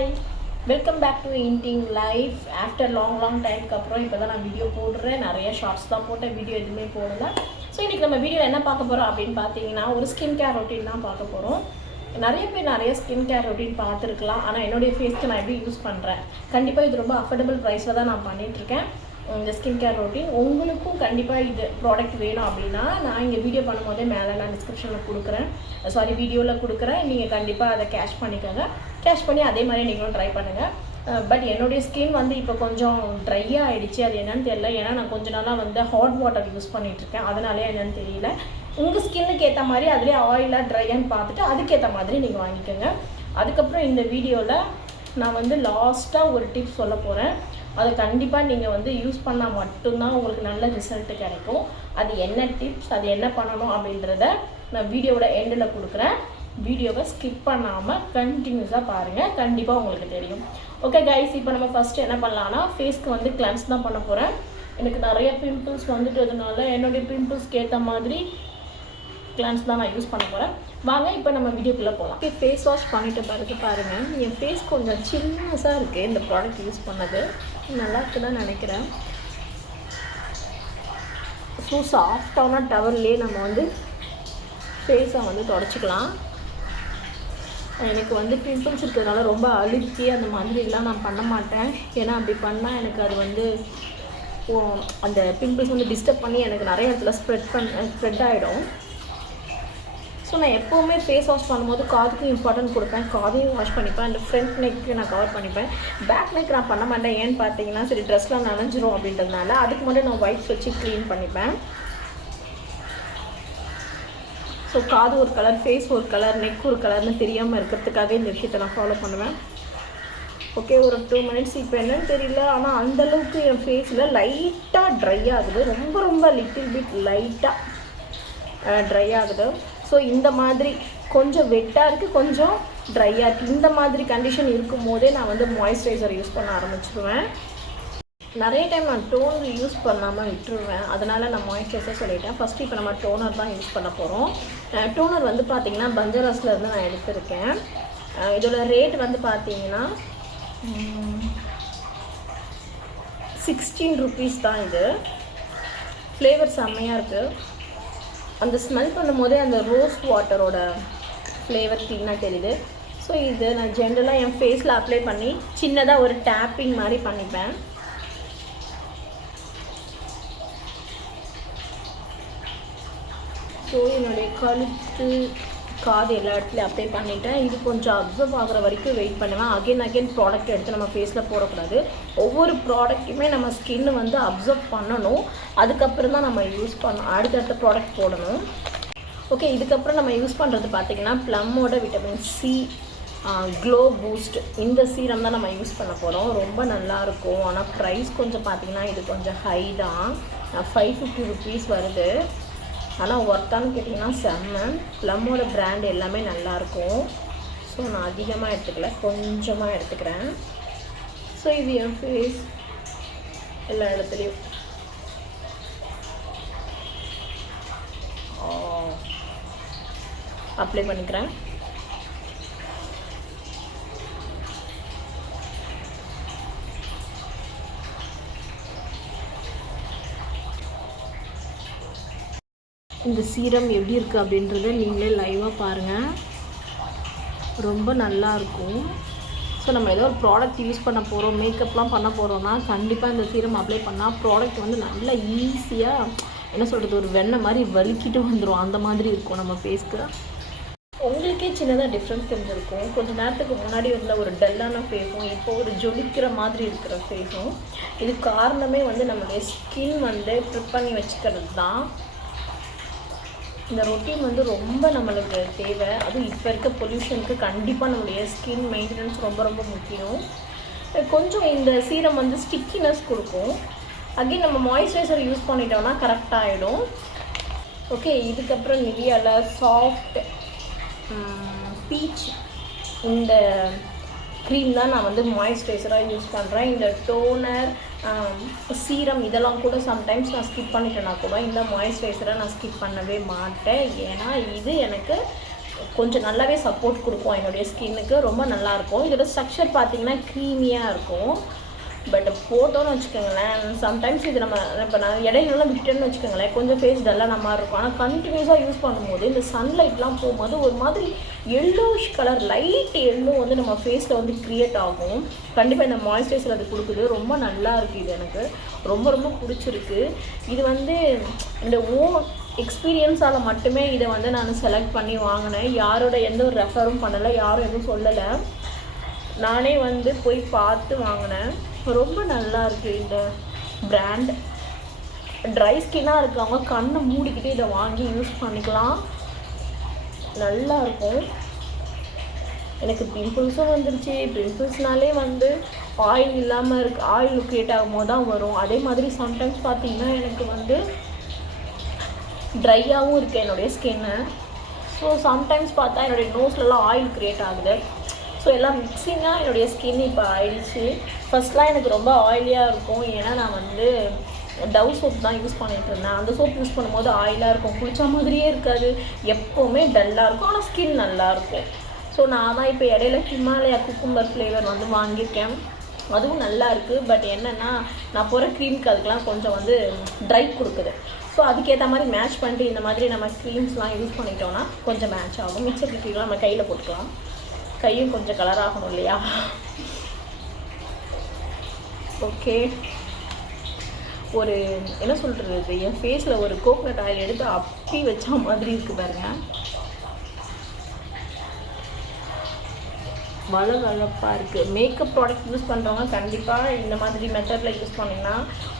Hi, welcome back to இன்டிங் life. After long டைமுக்கு அப்புறம் இப்போ தான் நான் வீடியோ போடுறேன். நிறைய ஷார்ட்ஸ் தான் போட்டேன், வீடியோ எதுவுமே போடல. ஸோ இன்றைக்கி நம்ம வீடியோ என்ன பார்க்க போகிறோம் அப்படின்னு பார்த்தீங்கன்னா, ஒரு ஸ்கின் கேர் ரொட்டீன் தான் பார்க்க போகிறோம். நிறைய பேர் நிறைய ஸ்கின் கேர் ரொட்டீன் பார்த்துருக்கலாம். ஆனால் என்னுடைய ஃபேஸ்க்கு நான் எப்படி யூஸ் பண்ணுறேன், கண்டிப்பாக இது ரொம்ப அஃபோர்டபுள் ப்ரைஸில் தான் நான் பண்ணிகிட்ருக்கேன். இந்த ஸ்கின் கேர் ரொட்டீன் உங்களுக்கும் கண்டிப்பாக இது ப்ராடக்ட் வேணும் அப்படின்னா நான் இங்கே வீடியோ பண்ணும்போதே மேலே நான் டிஸ்கிரிப்ஷனில் கொடுக்குறேன், வீடியோவில் கொடுக்குறேன். நீங்கள் கண்டிப்பாக அதை கேஷ் பண்ணிக்கோங்க. கேஷ் பண்ணி அதே மாதிரி நீங்களும் ட்ரை பண்ணுங்கள். பட் என்னுடைய ஸ்கின் வந்து இப்போ கொஞ்சம் ட்ரையாக ஆகிடுச்சு. அது என்னென்னு தெரியல. ஏன்னா நான் கொஞ்ச நாளாக வந்து ஹாட் வாட்டர் யூஸ் பண்ணிகிட்ருக்கேன். அதனாலே என்னென்னு தெரியல. உங்கள் ஸ்கின்னுக்கு ஏற்ற மாதிரி அதிலே ஆயிலாக ட்ரையான்னு பார்த்துட்டு அதுக்கேற்ற மாதிரி நீங்கள் வாங்கிக்கோங்க. அதுக்கப்புறம் இந்த வீடியோவில் நான் வந்து லாஸ்ட்டாக ஒரு டிப்ஸ் சொல்ல போகிறேன். அதை கண்டிப்பாக நீங்கள் வந்து யூஸ் பண்ணால் மட்டும்தான் உங்களுக்கு நல்ல ரிசல்ட்டு கிடைக்கும். அது என்ன டிப்ஸ், அது என்ன பண்ணணும் அப்படின்றத நான் வீடியோவோட எண்டில் கொடுக்குறேன். வீடியோவை ஸ்கிப் பண்ணாமல் கண்டினியூஸாக பாருங்கள், கண்டிப்பாக உங்களுக்கு தெரியும். ஓகே கைஸ், இப்போ நம்ம ஃபஸ்ட்டு என்ன பண்ணலான்னா ஃபேஸ்க்கு வந்து கிளென்ஸ் தான் பண்ண போகிறேன். எனக்கு நிறைய பிம்பிள்ஸ் வந்துட்டதுனால என்னுடைய பிம்பிள்ஸ்க்கு ஏற்ற மாதிரி கிளென்ஸ் தான் நான் யூஸ் பண்ண போகிறேன். வாங்க இப்போ நம்ம வீடியோக்குள்ளே போகலாம். ஃபேஸ் வாஷ் பண்ணிட்டு பிறகு பாருங்கள், என் ஃபேஸ் கொஞ்சம் சின்னஸாக இருக்குது. இந்த ப்ராடக்ட் யூஸ் பண்ணது நல்லா இருக்குன்னு நினைக்கிறேன். ஸோ சாஃப்டான டவல்லே நம்ம வந்து ஃபேஸை வந்து தொடச்சிக்கலாம். எனக்கு வந்து பிம்பிள்ஸ் இருக்கிறதுனால ரொம்ப அழுத்தி அந்த மாதிரிலாம் நான் பண்ண மாட்டேன். ஏன்னா அப்படி பண்ணால் எனக்கு அது வந்து அந்த பிம்பிள்ஸ் வந்து டிஸ்டர்ப் பண்ணி எனக்கு நிறைய இடத்துல ஸ்ப்ரெட் ஆகிடும். ஸோ நான் எப்போவுமே ஃபேஸ் வாஷ் பண்ணும்போது காதுக்கும் இம்பார்ட்டன்ட் கொடுப்பேன். காதையும் வாஷ் பண்ணிப்பேன். அந்த ஃப்ரண்ட் நெக்கு நான் கவர் பண்ணிப்பேன். பேக் நெக் நான் பண்ண மாட்டேன். ஏன்னு பார்த்தீங்கன்னா சரி ட்ரெஸ்லாம் நனைஞ்சிரும் அப்படின்றதுனால அதுக்கு மட்டும் நான் ஒயிட்ஸ் வச்சு க்ளீன் பண்ணிப்பேன். ஸோ காது ஒரு கலர், ஃபேஸ் ஒரு கலர், நெக் ஒரு கலர்னு தெரியாமல் இருக்கிறதுக்காக இந்த விஷயத்தை நான் ஃபாலோ பண்ணுவேன். ஓகே, ஒரு 2 மினிட்ஸ். இப்போ என்னன்னு தெரியல, ஆனால் அந்தளவுக்கு என் ஃபேஸில் லைட்டாக ட்ரை ஆகுது. ரொம்ப லிட்டில் பிட் லைட்டாக ட்ரை ஆகுது. ஸோ இந்த மாதிரி கொஞ்சம் வெட்டாக இருக்குது, கொஞ்சம் ட்ரையாக இருக்குது. இந்த மாதிரி கண்டிஷன் இருக்கும் போதே நான் வந்து மாய்ஸ்சரைசர் யூஸ் பண்ண ஆரம்பிச்சிடுவேன். நிறைய டைம் நான் டோனர் யூஸ் பண்ணாமல் விட்டுருவேன். அதனால் நான் மாய்ஸ்சரைசர் சொல்லிட்டேன். ஃபஸ்ட்டு இப்போ நம்ம டோனர் தான் யூஸ் பண்ண போகிறோம். டோனர் வந்து பார்த்திங்கன்னா பஞ்சாரஸ்லேருந்து நான் எடுத்திருக்கேன். இதோட ரேட் வந்து பார்த்திங்கன்னா 16 ருபீஸ் தான். இது ஃப்ளேவர் செம்மையாக இருக்குது. அந்த ஸ்மெல் பண்ணும்போதே அந்த ரோஸ் வாட்டரோட ஃப்ளேவர் க்ளீனாக தெரியுது. ஸோ இது நான் ஜென்ரலாக என் ஃபேஸில் அப்ளை பண்ணி சின்னதாக ஒரு டேப்பிங் மாதிரி பண்ணிப்பேன். ஸோ என்னுடைய கழுத்து, காது எல்லா இடத்துலையும் அப்ளை பண்ணிவிட்டேன். இது கொஞ்சம் அப்சர்வ் ஆகிற வரைக்கும் வெயிட் பண்ணுவேன். அகெயின் ப்ராடக்ட் எடுத்து நம்ம ஃபேஸில் போடக்கூடாது. ஒவ்வொரு ப்ராடக்ட்டுமே நம்ம ஸ்கின்னு வந்து அப்சர்வ் பண்ணணும். அதுக்கப்புறம் தான் நம்ம யூஸ் பண்ணணும், அடுத்தடுத்த ப்ராடக்ட் போடணும். ஓகே, இதுக்கப்புறம் நம்ம யூஸ் பண்ணுறது பார்த்திங்கன்னா ப்ளம்மோட விட்டமின் சி க்ளோ பூஸ்ட். இந்த சீரம் தான் நம்ம யூஸ் பண்ண போகிறோம். ரொம்ப நல்லாயிருக்கும். ஆனால் ப்ரைஸ் கொஞ்சம் பார்த்திங்கன்னா இது கொஞ்சம் ஹை தான். 550 ருபீஸ் வருது. ஆனால் ஒர்த்தான்னு கேட்டிங்கன்னா செம்ம. ப்ளம்மோட பிராண்ட் எல்லாமே நல்லாயிருக்கும். ஸோ நான் அதிகமாக எடுத்துக்கல, கொஞ்சமாக எடுத்துக்கிறேன். ஸோ இது என் ஃபேஸ் எல்லா இடத்துலையும் அப்ளை பண்ணிக்கிறேன். இந்த சீரம் எப்படி இருக்குது அப்படின்றத நீங்களே லைவாக பாருங்கள். ரொம்ப நல்லாயிருக்கும். ஸோ நம்ம ஏதோ ஒரு ப்ராடக்ட் யூஸ் பண்ண போகிறோம், மேக்கப்லாம் பண்ண போகிறோம்னா கண்டிப்பாக இந்த சீரம் அப்ளை பண்ணால் ப்ராடக்ட் வந்து நல்லா ஈஸியாக என்ன சொல்கிறது, ஒரு வெண்ணெய் மாதிரி வலிக்கிட்டு வந்துடும். அந்த மாதிரி இருக்கும் நம்ம ஃபேஸ்க்கு. உங்களுக்கே சின்னதாக டிஃப்ரென்ஸ் தெரிஞ்சிருக்கும். கொஞ்சம் நேரத்துக்கு முன்னாடி இருந்த ஒரு டல்லான ஃபேஸும் இப்போ ஒரு ஜொலிக்கிற மாதிரி இருக்கிற ஃபேஸும். இது காரணமே வந்து நம்மளுடைய ஸ்கின் வந்து ப்ரிப் பண்ணி வச்சுக்கிறது தான். இந்த ரொட்டீன் வந்து ரொம்ப நம்மளுக்கு தேவை. அதுவும் இப்போ இருக்க பொல்யூஷனுக்கு கண்டிப்பாக நம்மளுடைய ஸ்கின் மெயின்டெனன்ஸ் ரொம்ப முக்கியம். கொஞ்சம் இந்த சீரம் வந்து ஸ்டிக்கினஸ் கொடுக்கும். அகைன் நம்ம மாய்ஸ்சரைசர் யூஸ் பண்ணிட்டோம்னா கரெக்டாக ஆகிடும். ஓகே, இதுக்கப்புறம் நிவியாவில் சாஃப்ட் பீச் இந்த க்ரீம் தான் நான் வந்து மாய்ஸ்சரைசராக யூஸ் பண்ணுறேன். இந்த டோனர், சீரம் இதெல்லாம் கூட சம்டைம்ஸ் நான் ஸ்கிப் பண்ணிட்டேன்னா கூட இந்த மாய்ஸ்சரைசரை நான் ஸ்கிப் பண்ணவே மாட்டேன். ஏன்னா இது எனக்கு கொஞ்சம் நல்லாவே சப்போர்ட் கொடுக்கும் என்னுடைய ஸ்கின்னுக்கு. ரொம்ப நல்லாயிருக்கும். இதோட ஸ்ட்ரக்சர் பார்த்திங்கன்னா க்ரீமியாக இருக்கும். பட் போட்டோன்னு வச்சுக்கோங்களேன், சம்டைம்ஸ் இது நம்ம இப்போ நான் இடையிலலாம் விட்டேன்னு வச்சுக்கோங்களேன், கொஞ்சம் ஃபேஸ் டல்லாக நம்ம இருக்கும். ஆனால் கண்டினியூஸாக யூஸ் பண்ணும்போது இந்த சன்லைட்லாம் போகும்போது ஒரு மாதிரி எல்லோஷ் கலர், லைட் எல்லோ வந்து நம்ம ஃபேஸில் வந்து க்ரியேட் ஆகும். கண்டிப்பாக இந்த மாய்ஸ்சரைசர் அது கொடுக்குது. ரொம்ப நல்லா இருக்குது. இது எனக்கு ரொம்ப ரொம்ப பிடிச்சிருக்கு. இது வந்து இந்த எக்ஸ்பீரியன்ஸால் மட்டுமே இதை வந்து நான் செலக்ட் பண்ணி வாங்கினேன். யாரோட எந்த ஒரு ரெஃபரும் பண்ணலை, யாரும் எதுவும் சொல்லலை. நானே வந்து போய் பார்த்து வாங்கினேன். ரொம்ப நல்லா இருக்குது இந்த பிராண்ட். ட்ரை ஸ்கின்னாக இருக்கவங்க கண்ணை மூடிக்கிட்டு இதை வாங்கி யூஸ் பண்ணிக்கலாம். நல்லா இருக்கும். எனக்கு பிம்பிள்ஸும் வந்துருச்சு. பிம்பிள்ஸ்னாலே வந்து ஆயில் இல்லாமல் இருக்குது, ஆயில் க்ரியேட் ஆகும்போது தான் வரும். அதே மாதிரி சம்டைம்ஸ் பார்த்திங்கன்னா எனக்கு வந்து ட்ரையாகவும் இருக்குது என்னுடைய ஸ்கின்னு. ஸோ சம்டைம்ஸ் பார்த்தா என்னுடைய நோஸ்லலாம் ஆயில் க்ரியேட் ஆகுது. ஸோ எல்லாம் மிக்சிங்காக என்னுடைய ஸ்கின் இப்போ ஆயிடுச்சு. ஃபஸ்ட்லாம் எனக்கு ரொம்ப ஆயிலியாக இருக்கும். ஏன்னா நான் வந்து டவ் சோப் தான் யூஸ் பண்ணிகிட்டு இருந்தேன். அந்த சோப் யூஸ் பண்ணும்போது ஆயிலாக இருக்கும், குளிச்ச மாதிரியே இருக்காது, எப்போவுமே டல்லாக இருக்கும். ஆனால் ஸ்கின் நல்லாயிருக்கும். ஸோ நான் தான் இப்போ இடையில ஹிமாலயா குக்கும்பர் ஃப்ளேவர் வந்து வாங்கியிருக்கேன். அதுவும் நல்லா இருக்குது. பட் என்னென்னா நான் போகிற க்ரீமுக்கு அதுக்கெலாம் கொஞ்சம் வந்து ட்ரை கொடுக்குது. ஸோ அதுக்கேற்ற மாதிரி மேட்ச் பண்ணிட்டு இந்த மாதிரி நம்ம க்ரீம்ஸ்லாம் யூஸ் பண்ணிட்டோன்னா கொஞ்சம் மேட்ச் ஆகும். மிக்சர் க்ரீம்லாம் நம்ம கையில் போட்டுக்கலாம். கையும் கொஞ்சம் கலர் ஆகணும் இல்லையா? ஓகே. ஒரு என்ன சொல்கிறது, என் ஃபேஸில் ஒரு கோகனட் ஆயில் எடுத்து அப்பி வச்சா மாதிரி இருக்குது பாருங்க. வளவளப்பாக இருக்குது. மேக்கப் ப்ராடக்ட் யூஸ் பண்ணுறவங்க கண்டிப்பாக இந்த மாதிரி மெத்தடில் யூஸ் பண்ணிங்கன்னா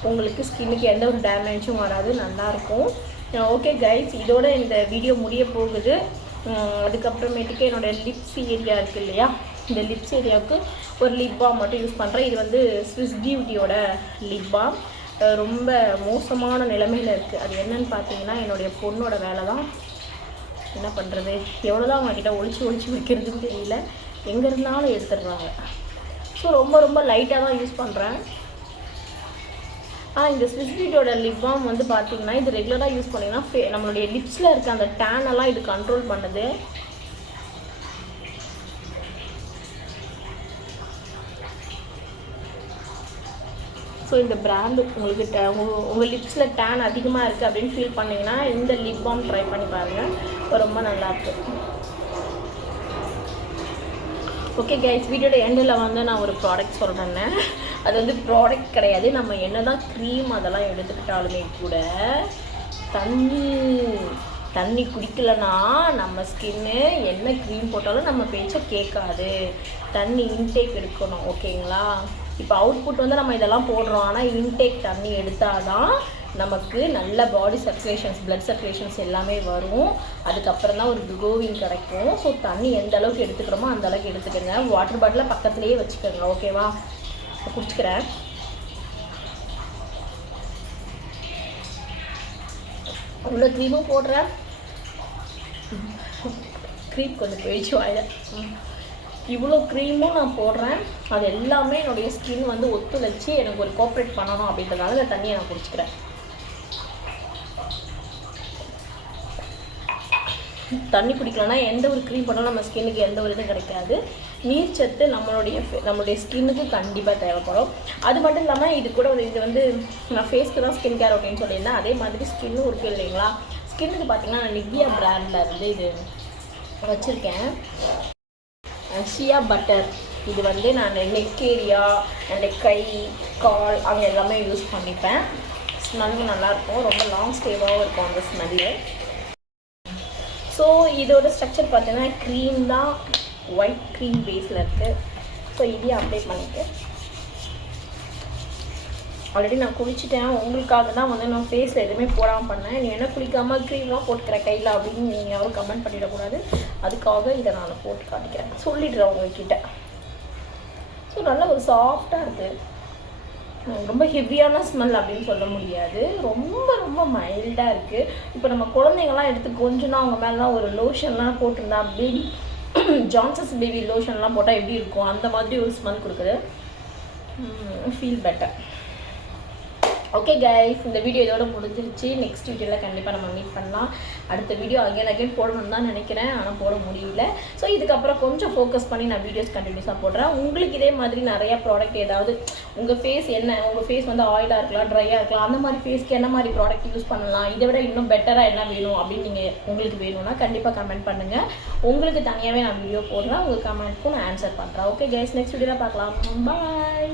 உங்களுக்கு ஸ்கின்னுக்கு எந்த ஒரு டேமேஜும் வராது, நல்லாயிருக்கும். ஓகே கைஸ், இதோட இந்த வீடியோ முடிய போகுது. அதுக்கப்புறமேட்டுக்கு என்னோடய லிப்ஸ் ஏரியா இருக்குது இல்லையா, இந்த லிப்ஸ் ஏரியாவுக்கு ஒரு லிப் பாம் மட்டும் யூஸ் பண்ணுறேன். இது வந்து ஸ்விஸ் பியூட்டியோட லிப் பாம். ரொம்ப மோசமான நிலைமையில் இருக்குது. அது என்னன்னு பார்த்தீங்கன்னா என்னுடைய பொண்ணோட வேலை தான். என்ன பண்ணுறது, எவ்வளோ தான் அவங்கக்கிட்ட ஒழிச்சு வைக்கிறதுன்னு தெரியல, எங்கே இருந்தாலும் எடுத்துடுறாங்க. ஸோ ரொம்ப ரொம்ப லைட்டாக தான் யூஸ் பண்ணுறேன். இந்த ஸ்விஸ் பியூட்டியோட லிப் பாம் வந்து பார்த்திங்கன்னா இது ரெகுலராக யூஸ் பண்ணிங்கன்னா நம்மளுடைய லிப்ஸில் இருக்க அந்த டேனெல்லாம் இது கண்ட்ரோல் பண்ணுது. ஸோ இந்த பிராண்டு உங்களுக்கு உங்கள் லிப்ஸில் டேன் அதிகமாக இருக்குது அப்படின்னு ஃபீல் பண்ணிங்கன்னா இந்த லிப் பாம் ட்ரை பண்ணி பாருங்கள், ரொம்ப நல்லாயிருக்கு. ஓகே கைஸ், வீடியோட எண்டில் வந்து நான் ஒரு ப்ராடக்ட் சொல்கிறேன்னு. அது வந்து ப்ராடக்ட் கிடையாது. நம்ம என்ன தான் க்ரீம் அதெல்லாம் எடுத்துக்கிட்டாலுமே கூட தண்ணி குடிக்கலைன்னா நம்ம ஸ்கின்னு என்ன க்ரீம் போட்டாலும் நம்ம பேச்சை கேட்காது. தண்ணி இன்டேக் எடுக்கணும், ஓகேங்களா? இப்போ அவுட்புட் வந்து நம்ம இதெல்லாம் போடுறோம், ஆனால் இன்டேக் தண்ணி எடுத்தால் தான் நமக்கு நல்ல பாடி சர்க்குலேஷன்ஸ், பிளட் சர்க்குலேஷன்ஸ் எல்லாமே வரும். அதுக்கப்புறம் தான் ஒரு க்ளோவிங் கிடைக்கும். ஸோ தண்ணி எந்த அளவுக்கு எடுத்துக்கிறோமோ அந்த அளவுக்கு எடுத்துக்கோங்க. வாட்டர் பாட்டிலை பக்கத்துலேயே வச்சுக்கோங்க, ஓகேவா? குடிச்சுக்கிறேன். இவ்வளோ க்ரீமும் போடுறேன். க்ரீம் கொஞ்சம் போயிடுச்சு வாயில. இவ்வளோ க்ரீமும் நான் போடுறேன். அது எல்லாமே என்னுடைய ஸ்கின் வந்து ஒத்துழைச்சி எனக்கு ஒரு கோஆப்ரேட் பண்ணணும் அப்படின்றதால இந்த தண்ணியை நான் குடிச்சிக்கிறேன். தண்ணி குடிக்கலன்னா எந்த ஒரு க்ரீம் பண்ணாலும் நம்ம ஸ்கின்னுக்கு எந்த ஒரு இதுவும் கிடைக்காது. நீர்ச்சத்து நம்மளுடைய ஸ்கின்னுக்கு கண்டிப்பாக தேவைப்படும். அது மட்டும் இல்லாமல் இது கூட இது வந்து நான் ஃபேஸ்க்கு தான் ஸ்கின் கேர் அப்படின்னு சொல்லியிருந்தேன். அதே மாதிரி ஸ்கின்னும் இருக்குது இல்லைங்களா? ஸ்கின்னுக்கு பார்த்திங்கன்னா நான் நிவ்யா பிராண்டில் இருந்து இது வச்சுருக்கேன். ஷியா பட்டர். இது வந்து நான் நெக் ஏரியா அண்ட் கை கால் அங்கே எல்லாமே யூஸ் பண்ணிப்பேன். ஸ்மெல்லும் நல்லாயிருக்கும், ரொம்ப லாங் ஸ்டேவாகவும் இருக்கும் அந்த ஸ்மெல்லு. ஸோ இதோட ஸ்ட்ரக்சர் பார்த்தீங்கன்னா க்ரீம் தான், ஒயிட் க்ரீம் பேஸில் இருக்குது. ஸோ இதையும் அப்ளை பண்ணிவிட்டு ஆல்ரெடி நான் குளிச்சுட்டேன். உங்களுக்காக தான் வந்து நான் ஃபேஸில் எதுவுமே போடாமல் பண்ணேன். நீ என்ன குளிக்காமல் க்ரீம்லாம் போட்டுக்கிற கையில் அப்படின்னு நீங்கள் யாரும் கமெண்ட் பண்ணிடக்கூடாது. அதுக்காக இதை நான் போட்டு காட்டிக்கிறேன், சொல்லிடுறேன் உங்கள்கிட்ட. ஸோ நல்லா ஒரு சாஃப்டாக இருக்குது. ரொம்ப ஹெவியான ஸ்மெல் அப்படின்னு சொல்ல முடியாது, ரொம்ப ரொம்ப மைல்டாக இருக்குது. இப்போ நம்ம குழந்தைங்கள்லாம் எடுத்து கொஞ்சம்னா அவங்க மேலாம் ஒரு லோஷன்லாம் போட்டிருந்தா, பேபி ஜான்சன்ஸ் பேபி லோஷன்லாம் போட்டால் எப்படி இருக்கும் அந்த மாதிரி ஒரு ஸ்மெல் கொடுக்குது. Feel better. ஓகே கைஸ், இந்த வீடியோ இதோட முடிஞ்சிருச்சு. நெக்ஸ்ட் வீடியோவில் கண்டிப்பாக நம்ம மீட் பண்ணலாம். அடுத்த வீடியோ அகைன் போடணும்னு தான் நினைக்கிறேன், ஆனால் போட முடியல. ஸோ இதுக்கப்புறம் கொஞ்சம் ஃபோக்கஸ் பண்ணி நான் வீடியோஸ் கண்டினியூஸாக போடுறேன். உங்களுக்கு இதே மாதிரி நிறையா ப்ராடக்ட் ஏதாவது உங்கள் ஃபேஸ் உங்கள் ஃபேஸ் வந்து ஆயிலாக இருக்கலாம், ட்ரையாக இருக்கலாம், அந்த மாதிரி ஃபேஸ்க்கு என்ன மாதிரி ப்ராடக்ட் யூஸ் பண்ணலாம், இதை விட இன்னும் பெட்டராக என்ன வேணும் அப்படின்னு நீங்கள் உங்களுக்கு வேணும்னா கண்டிப்பாக கமெண்ட் பண்ணுங்கள். உங்களுக்கு தனியாகவே நான் வீடியோ போடுறேன், உங்கள் கமெண்ட்க்கும் நான் ஆன்சர் பண்ணுறேன். ஓகே கைஸ், நெக்ஸ்ட் வீடியோவில் பார்க்கலாம். பாய்.